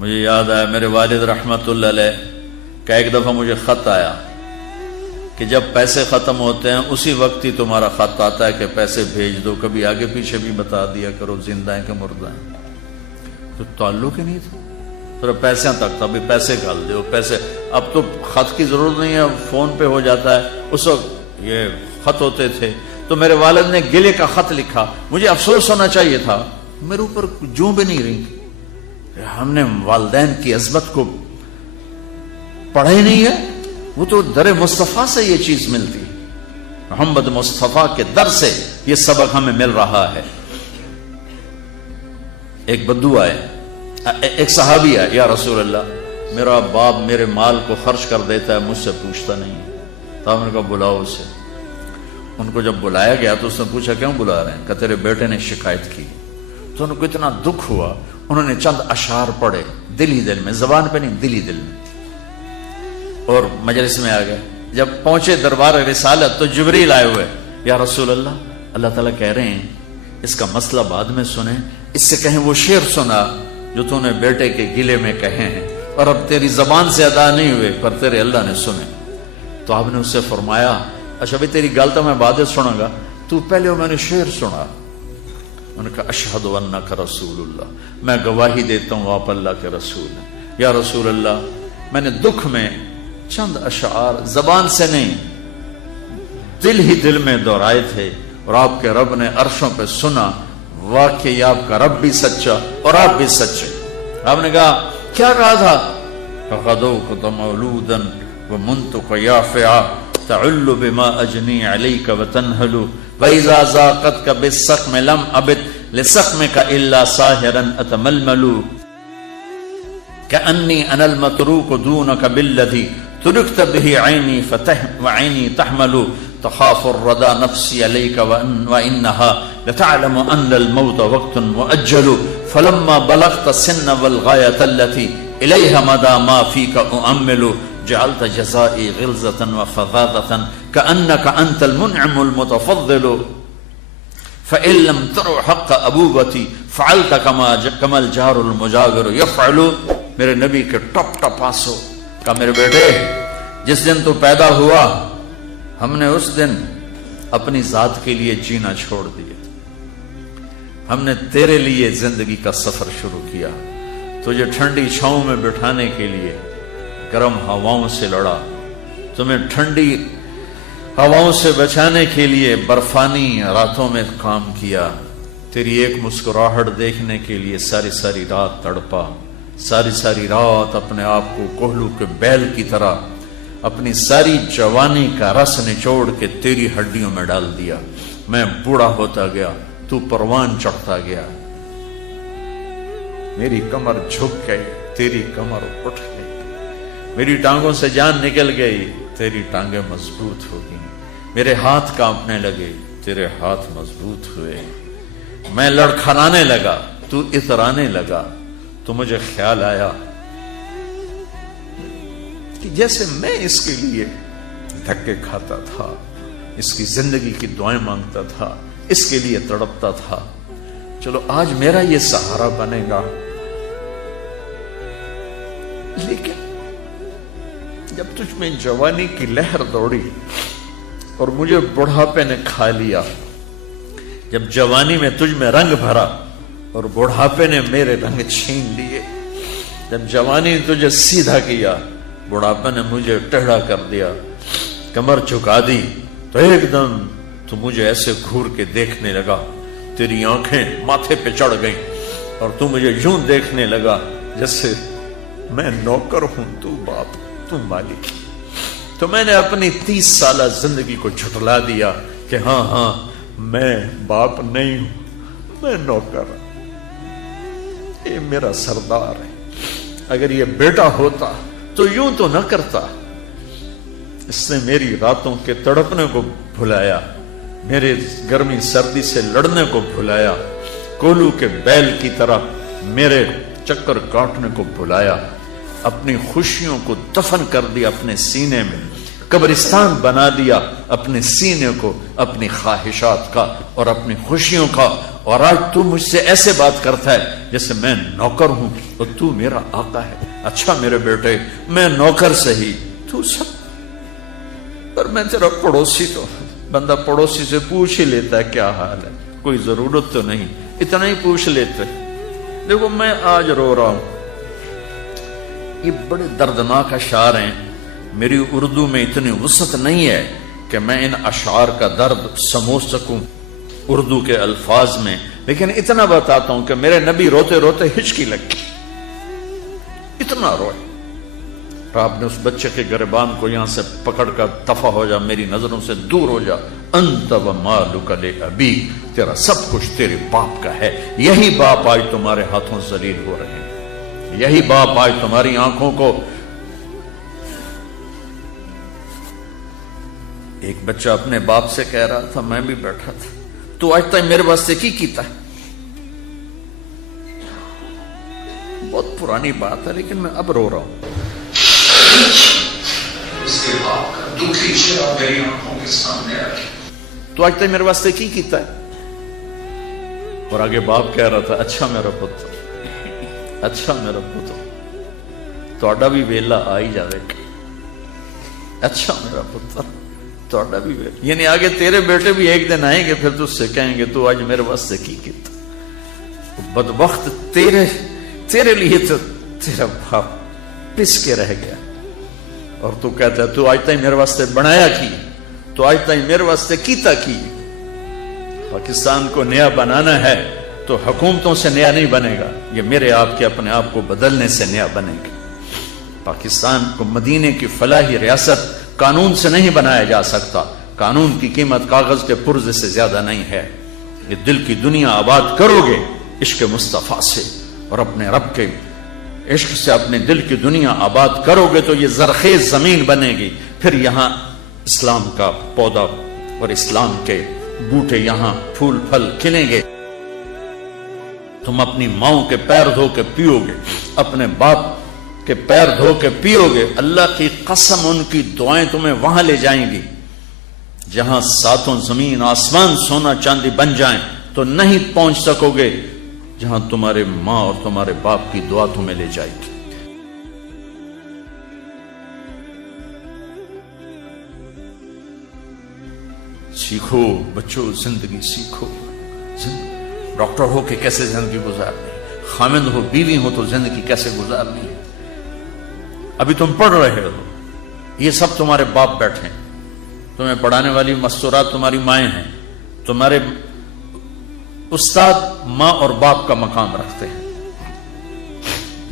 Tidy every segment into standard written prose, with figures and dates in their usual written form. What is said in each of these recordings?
مجھے یاد آیا میرے والد رحمت اللہ علیہ کا ایک دفعہ مجھے خط آیا کہ جب پیسے ختم ہوتے ہیں اسی وقت ہی تمہارا خط آتا ہے کہ پیسے بھیج دو، کبھی آگے پیچھے بھی بتا دیا کرو زندہ ہیں کہ مردہ ہیں۔ تو تعلق ہی نہیں تھا، صرف پیسے تک تھا، بھی پیسے ڈال دو پیسے۔ اب تو خط کی ضرورت نہیں ہے، فون پہ ہو جاتا ہے، اس وقت یہ خط ہوتے تھے۔ تو میرے والد نے گلے کا خط لکھا، مجھے افسوس ہونا چاہیے تھا، میرے اوپر جوں بھی نہیں رہی۔ ہم نے والدین کی عظمت کو پڑھا ہی نہیں ہے، وہ تو در مصطفیٰ سے یہ چیز ملتی ہے، محمد مصطفیٰ کے در سے یہ سبق ہمیں مل رہا ہے۔ ایک بدو آئے، ایک صحابی آئے، یا رسول اللہ میرا باپ میرے مال کو خرچ کر دیتا ہے، مجھ سے پوچھتا نہیں ہے، تو ہم نے کہا بلاؤ اسے۔ ان کو جب بلایا گیا تو اس نے پوچھا کیوں بلا رہے ہیں؟ کہ تیرے بیٹے نے شکایت کی۔ تو ان کو اتنا دکھ ہوا، انہوں نے چند اشعار پڑھے دل ہی دل میں، زبان پہ نہیں، دل ہی دل میں، اور مجلس میں آ گئے۔ جب پہنچے دربار رسالت تو جبریل آئے ہوئے، یا رسول اللہ اللہ تعالیٰ کہہ رہے ہیں اس کا مسئلہ بعد میں سنیں، اس سے کہیں وہ شعر سنا جو تو نے بیٹے کے گلے میں کہے ہیں، اور اب تیری زبان سے ادا نہیں ہوئے پر تیرے اللہ نے سنے۔ تو آپ نے اس سے فرمایا اچھا بھی تیری گل تو میں بعد سنوں گا، تو پہلے وہ میں نے شعر سنا۔ انہوں نے کہا اشہد انک رسول اللہ، میں گواہی دیتا ہوں آپ اللہ کے رسول ہیں۔ یا رسول اللہ میں نے دکھ میں چند اشعار زبان سے نہیں دل ہی دل میں دہرائے تھے، اور آپ کے رب نے عرشوں پہ سنا، واقعی آپ کا رب بھی سچا اور آپ بھی سچے۔ آپ نے کہا کیا کہا تھا؟ فَقَدَوْكَ مَوْلُودًا وَمُنْتُكَ يَافِعًا تَعُلُّ بِمَا أَجْنِي عَلَيْكَ وَتَنْهَلُ وَإِذَا زَاقَتْكَ بِالسَّقْمِ لَمْ أَبِدْ لِسَقْمِكَ إِلَّا سَاهِرًا أَتَمَلْمَلُ كَأَنِّي أَنَا الْمَتْرُوكُ دُونَكَ بِالَّذِي تُرِكْتَ بِهِ عَيْنِي وَعَيْنِي تَحْمَلُ تخاف الردى نفسي عليك وإنها لتعلم أن الموت وقت مؤجل فلما بلغت السن والغاية التي إليها مدى ما فيك أؤمل جعلت جزائي غلظة وفظاظة كأنك أنت المنعم المتفضل فإن لم تر حق أبوبتي فعلت كما الجار المجاور يفعل۔ میرے نبی کے ٹپ ٹپ آنسو کہا میرے بیٹے جس دن تو پیدا ہوا ہم نے اس دن اپنی ذات کے لیے جینا چھوڑ دیا، ہم نے تیرے لیے زندگی کا سفر شروع کیا، تجھے ٹھنڈی چھاؤں میں بٹھانے کے لیے گرم ہواؤں سے لڑا، تمہیں ٹھنڈی ہواؤں سے بچانے کے لیے برفانی راتوں میں کام کیا، تیری ایک مسکراہٹ دیکھنے کے لیے ساری ساری رات تڑپا، ساری ساری رات اپنے آپ کو کوہلو کے بیل کی طرح اپنی ساری جوانی کا رس نچوڑ کے تیری ہڈیوں میں ڈال دیا، میں بوڑھا ہوتا گیا، تو پروان چڑھتا گیا، میری کمر جھک گئی، تیری کمر اٹھ گئی، میری ٹانگوں سے جان نکل گئی، تیری ٹانگیں مضبوط ہو گئی، میرے ہاتھ کانپنے لگے، تیرے ہاتھ مضبوط ہوئے، میں لڑکھڑانے لگا، تو اترانے لگا، تو مجھے خیال آیا کہ جیسے میں اس کے لیے دھکے کھاتا تھا، اس کی زندگی کی دعائیں مانگتا تھا، اس کے لیے تڑپتا تھا، چلو آج میرا یہ سہارا بنے گا، لیکن جب تجھ میں جوانی کی لہر دوڑی اور مجھے بڑھاپے نے کھا لیا، جب جوانی میں تجھ میں رنگ بھرا اور بڑھاپے نے میرے رنگ چھین لیے، جب جوانی نے تجھے سیدھا کیا بڑھاپے نے مجھے ٹیڑھا کر دیا، کمر جھکا دی، تو ایک دم تو مجھے ایسے گھور کے دیکھنے لگا، تیری آنکھیں ماتھے پہ چڑھ گئیں اور تو مجھے یوں دیکھنے لگا جیسے میں نوکر ہوں، تو باپ، تو مالک۔ تو میں نے اپنی 30 سالہ زندگی کو جھٹلا دیا کہ ہاں میں باپ نہیں ہوں، میں نوکر ہوں، یہ میرا سردار ہے، اگر یہ بیٹا ہوتا تو یوں تو نہ کرتا، اس نے میری راتوں کے تڑپنے کو بھلایا، میرے گرمی سردی سے لڑنے کو بھلایا، کولو کے بیل کی طرح میرے چکر کاٹنے کو بھلایا، اپنی خوشیوں کو دفن کر دیا اپنے سینے میں، قبرستان بنا دیا اپنے سینے کو اپنی خواہشات کا اور اپنی خوشیوں کا، اور آج تو مجھ سے ایسے بات کرتا ہے جیسے میں نوکر ہوں اور تو میرا آقا ہے۔ اچھا میرے بیٹے، میں نوکر سہی، تو سب، پر میں تیرا پڑوسی، تو بندہ پڑوسی سے پوچھ ہی لیتا ہے کیا حال ہے، کوئی ضرورت تو نہیں، اتنا ہی پوچھ لیتے۔ دیکھو میں آج رو رہا ہوں، یہ بڑے دردناک اشعار ہیں، میری اردو میں اتنی وسعت نہیں ہے کہ میں ان اشعار کا درد سمجھ سکوں اردو کے الفاظ میں، لیکن اتنا بتاتا ہوں کہ میرے نبی روتے روتے ہچکی لگ گئی، اتنا روئے۔ اور آپ نے اس بچے کے گریبان کو یہاں سے پکڑ کر دفع ہو جا، میری نظروں سے دور ہو جا، انت و مالک لابیک، تیرا سب کچھ تیرے باپ کا ہے۔ یہی باپ آج تمہارے ہاتھوں ذلیل ہو رہے ہیں، یہی باپ آج تمہاری آنکھوں کو۔ ایک بچہ اپنے باپ سے کہہ رہا تھا، میں بھی بیٹھا تھا، تو آج تک میرے واسطے کی کیتا ہے؟ بہت پرانی بات ہے لیکن میں اب رو رہا ہوں۔ اس کے باپ کا دکھی چہرہ میری آنکھوں کے سامنے آ گیا، تو آج تک میرے واسطے کی کیتا ہے؟ اور آگے باپ کہہ رہا تھا، اچھا میرا پتر، اچھا میرا پتر، تہاڈا بھی ویلا آ ہی جاوے گا، اچھا میرا پتر تہاڈا بھی ویلا، یعنی آگے تیرے بیٹے بھی ایک دن آئیں گے، پھر تجھ سے کہیں گے تو آج میرے واسطے کی کیتا؟ بدبخت، تیرے لیے تو تیرا باپ پس کے رہ گیا، اور تو کہتا ہے تو آج تک میرے واسطے بنایا کی، تو آج تک میرے واسطے کیتا کی۔ پاکستان کو نیا بنانا ہے تو حکومتوں سے نیا نہیں بنے گا، یہ میرے آپ کے اپنے آپ کو بدلنے سے نیا بنے گا۔ پاکستان کو مدینے کی فلاحی ریاست قانون سے نہیں بنایا جا سکتا، قانون کی قیمت کاغذ کے پرزے سے زیادہ نہیں ہے۔ یہ دل کی دنیا آباد کرو گے عشق مصطفیٰ سے، اور اپنے رب کے عشق سے اپنے دل کی دنیا آباد کرو گے تو یہ زرخیز زمین بنے گی، پھر یہاں اسلام کا پودا اور اسلام کے بوٹے یہاں پھول پھل کھلیں گے۔ تم اپنی ماؤں کے پیر دھو کے پیو گے، اپنے باپ کے پیر دھو کے پیو گے، اللہ کی قسم ان کی دعائیں تمہیں وہاں لے جائیں گی جہاں ساتوں زمین آسمان سونا چاندی بن جائیں تو نہیں پہنچ سکو گے جہاں تمہارے ماں اور تمہارے باپ کی دعا تمہیں لے جائے گی۔ سیکھو بچوں، زندگی سیکھو، ڈاکٹر ہو کہ کیسے زندگی گزارنی، خامند ہو بیوی ہو تو زندگی کیسے گزارنی ہے۔ ابھی تم پڑھ رہے ہو، یہ سب تمہارے باپ بیٹھے ہیں، تمہیں پڑھانے والی مستورات تمہاری مائیں ہیں، تمہارے استاد ماں اور باپ کا مقام رکھتے ہیں،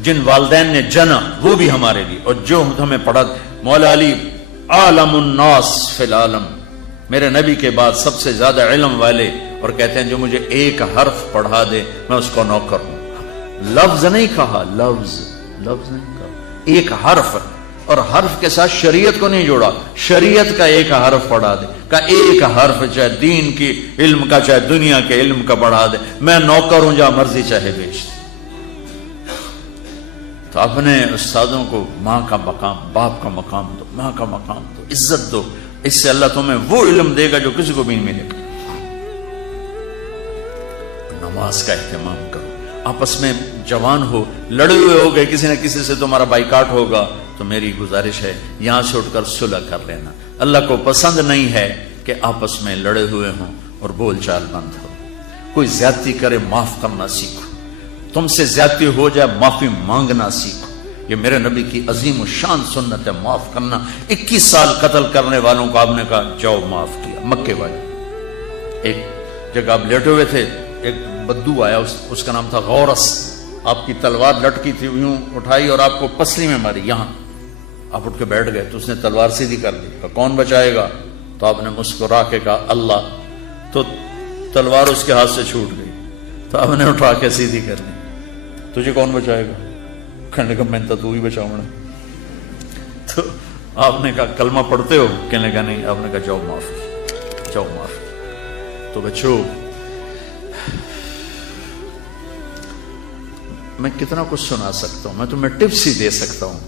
جن والدین نے جنا وہ بھی ہمارے لیے، اور جو ہمیں پڑھا۔ مولا علی عالم الناس فی العالم، میرے نبی کے بعد سب سے زیادہ علم والے، اور کہتے ہیں جو مجھے ایک حرف پڑھا دے میں اس کو نوکر ہوں۔ لفظ نہیں کہا، لفظ نہیں کہا، ایک حرف، اور حرف کے ساتھ شریعت کو نہیں جوڑا، شریعت کا ایک حرف پڑھا دے، کا ایک حرف چاہے دین کی علم کا چاہے دنیا کے علم کا پڑھا دے، میں نوکر ہوں، جہاں مرضی چاہے بیچ دے۔ تو اپنے استادوں کو ماں کا مقام، باپ کا مقام دو، ماں کا مقام دو، عزت دو، اس سے اللہ تمہیں وہ علم دے گا جو کسی کو بھی نہیں ملے گا۔ نماز کا اہتمام کرو، آپس میں جوان ہو، لڑے ہوئے ہو گئے، کسی نہ کسی سے تمہارا بائیکاٹ ہوگا تو میری گزارش ہے یہاں سے اٹھ کر صلح کر لینا۔ اللہ کو پسند نہیں ہے کہ آپس میں لڑے ہوئے ہوں اور بول چال بند ہو۔ کوئی زیادتی کرے معاف کرنا سیکھو، تم سے زیادتی ہو جائے معافی مانگنا سیکھو، یہ میرے نبی کی عظیم و شان سنت ہے، معاف کرنا۔ 21 سال قتل کرنے والوں کو آپ نے کہا جاؤ معاف کیا، مکے والے۔ ایک جگہ آپ لیٹے ہوئے تھے، ایک بدو آیا، اس کا نام تھا غورس، آپ کی تلوار لٹکی تھی، یوں اٹھائی اور آپ کو پسلی میں ماری، یہاں آپ اٹھ کے بیٹھ گئے تو اس نے تلوار سیدھی کر دی، کہا کون بچائے گا؟ تو آپ نے مسکرا کے کہا اللہ، تو تلوار اس کے ہاتھ سے چھوٹ گئی، تو آپ نے اٹھا کے سیدھی کر دی، تجھے کون بچائے گا؟ کہنے کا میں تو ہی بچاؤں گا۔ تو آپ نے کہا کلمہ پڑھتے ہو؟ کہنے کا نہیں۔ آپ نے کہا جاؤ معاف، جاؤ معاف۔ تو بچوں، میں کتنا کچھ سنا سکتا ہوں، میں تمہیں ٹپس ہی دے سکتا ہوں،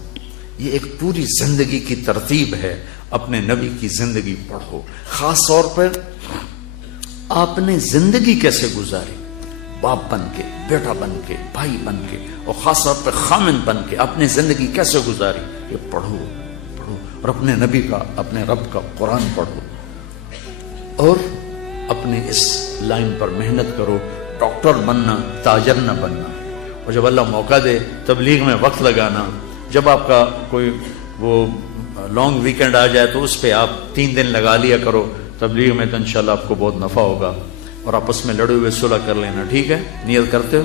یہ ایک پوری زندگی کی ترتیب ہے۔ اپنے نبی کی زندگی پڑھو، خاص طور پر آپ نے زندگی کیسے گزاری، باپ بن کے، بیٹا بن کے، بھائی بن کے، اور خاص طور پہ خامن بن کے آپ نے زندگی کیسے گزاری، یہ پڑھو اور اپنے نبی کا، اپنے رب کا قرآن پڑھو، اور اپنے اس لائن پر محنت کرو، ڈاکٹر بننا، تاجر نہ بننا، اور جب اللہ موقع دے تبلیغ میں وقت لگانا، جب آپ کا کوئی وہ لانگ ویکنڈ آ جائے تو اس پہ آپ 3 دن لگا لیا کرو تبلیغ میں، تو انشاءاللہ آپ کو بہت نفع ہوگا، اور آپس میں لڑے ہوئے صلح کر لینا، ٹھیک ہے؟ نیت کرتے ہو؟